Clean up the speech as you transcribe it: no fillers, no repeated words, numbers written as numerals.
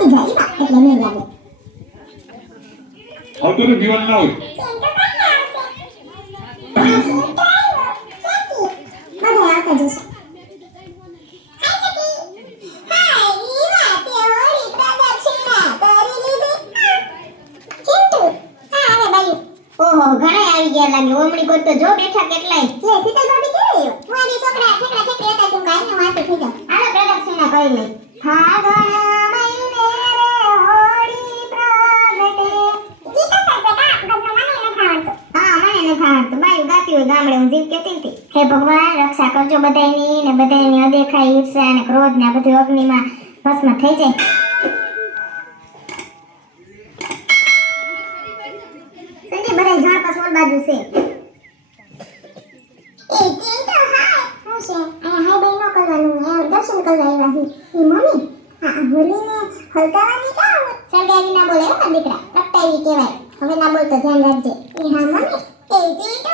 પતી જાય બા એટલે મેં લાગે હવે તો જીવન ના હોય બધા આવતા જશે ઓહો ઘણા આવી ગયા લાગે ઓમણી કોટ તો જો બેઠા કેટલાય લે શીતલ ભાભી કેવી હું આ બે છોકરા ઠેકડા ઠેકડી હતા તું કાઈ ને વાતો થઈ જા હાલો પ્રોડક્શન ના કરી લઈ ફાગણ મહિને રે હોળી પ્રગટે ગીતા કરતા બધા મને ન ખાવતો હા મને ન ખાવતો બાઈ ગાતી હોય ગામડે હું જીવ કેતી હતી હે ભગવાન રક્ષા કરજો બધાયની ને બધાયની અદેખાઈ ઈર્ષા અને ક્રોધ ને આ બધું અગ્નિમાં ભસ્મ થઈ જાય સંજય બધા ઝાડ પાસ ઓલ બાજુ છે એ ચીન તો હાય હું છે આ હાય ભાઈ નો કરવાનું હે દર્શન કરવા આવ્યા હી એ મમ્મી આ હોલીને હલકાવાની કામ સરગાવી ના બોલે હો દીકરા ટકટાવી કહેવાય હવે ના બોલતો ધ્યાન રાખજે એ હા મમ્મી એ ચીન તો